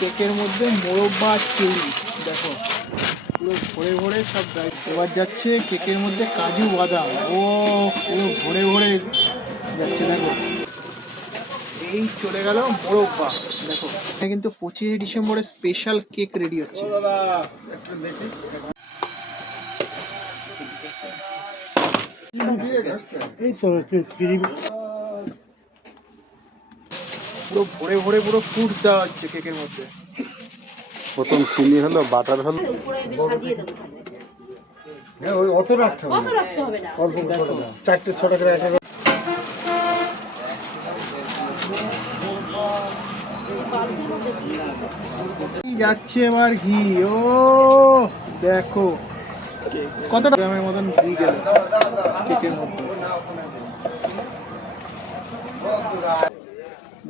কেকের মধ্যে মোরব্বা চেরি দেখো, পুরো ভরে ভরে সব এবার যাচ্ছে কেকের মধ্যে কাজু বাদাম। ও পুরো ভরে ভরে যাচ্ছে, দেখো। এই চলে গেল মোরব্বা দেখো এটা কিন্তু পঁচিশে ডিসেম্বরে স্পেশাল কেক রেডি হচ্ছে। এই তো ক্রিম পুরো ভরে ভরে পুরো ফুড দেওয়া হচ্ছে কেকের মধ্যে। প্রথম চিনি হলো বাটার হলো। দেবো হ্যাঁ ওই অত রাখতে হবে অল্প। চারটে ছোট করে একটা যাচ্ছে এবার ঘি। ও দেখো। কতটা? গ্রামের মতন ঘি গেল। কেকের মধ্যে।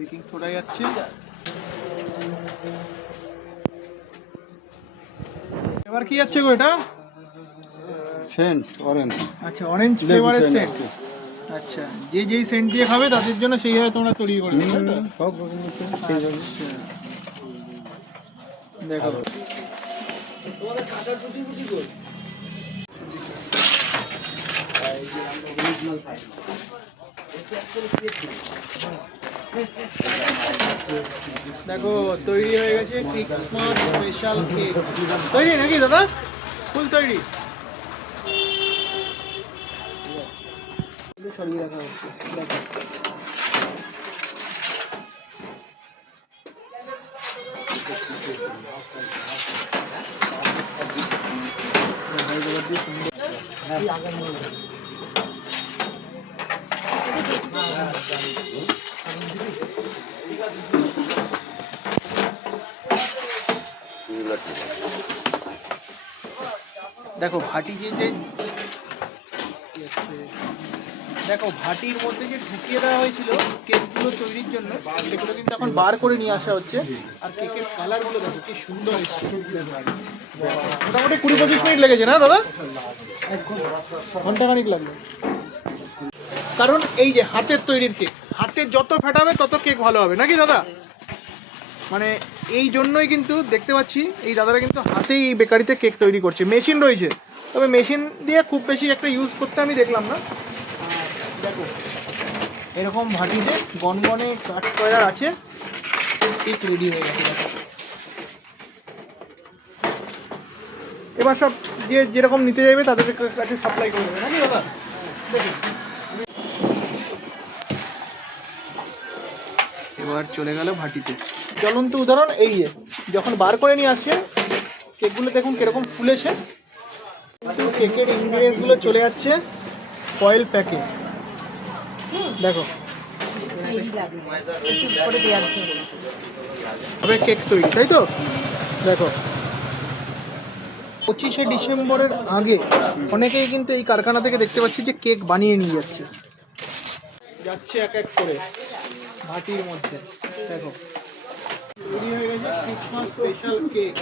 বেকিং সোডা যাচ্ছে এবার কি যাচ্ছে গো এটা সেন্ট অরেঞ্জ আচ্ছা অরেঞ্জ ফ্লেভারের সেন্ট আচ্ছা যে যেই সেন্ট দিয়ে খাবে তাদের জন্য সেইভাবে তোমরা তৈরি করে? সব রকমের scent সেই জন্য। আচ্ছা। দেখো তৈরি হয়ে গেছে ক্রিসমাস স্পেশাল কেক তৈরি নাকি দাদা? ফুল তৈরি। সরিয়ে দেখো ভাটি যে যে দেখো ভাটির মধ্যে যে ঢুকিয়ে দেওয়া হয়েছিল কেকগুলো তৈরির জন্য, সেগুলো কিন্তু এখন বার করে নিয়ে আসা হচ্ছে। আর কেকের কালারগুলো দেখো কি সুন্দর মোটামুটি কুড়ি পঁচিশ মিনিট লেগেছে না দাদা? ঘন্টাখানিক লাগল কারণ এই যে হাতের তৈরির কেক হাতে যত ফেটাবে, তত কেক ভালো হবে। নাকি দাদা? মানে এই জন্যই কিন্তু দেখতে পাচ্ছি, এই দাদারা কিন্তু হাতেই এই বেকারিতে কেক তৈরি করছে। মেশিন রয়েছে। তবে মেশিন দিয়ে খুব বেশি একটা ইউজ করতে আমি দেখলাম না। দেখো, এরকম ভাটিতে গনগনে কাঠ কয়ার আছে। কেক রেডি হয়ে গেছে এবার সব যে যেরকম নিতে যাবে তাদের কাছে সাপ্লাই করে দেবে। নাকি দাদা? দেখি। এবার চলে গেল ভাটিতে। জ্বলন্ত উদাহরণ এই যে, যখন বার করে নিয়ে আসছে, কেকগুলো দেখুন কীরকম ফুলেছে। কিন্তু কেকের ইনগ্রিডিয়েন্টসগুলো চলে যাচ্ছে ফয়েল প্যাকে দেখো। তবে কেক তৈরি, তাই তো? দেখো। পঁচিশে ডিসেম্বরের আগে অনেকেই কিন্তু এই কারখানা থেকে দেখতে পাচ্ছি যে কেক বানিয়ে নিয়ে যাচ্ছে। যাচ্ছে এক এক করে। ভাটির মধ্যে দেখো তৈরি হয়ে গেছে দিয়ে দিয়ে কেক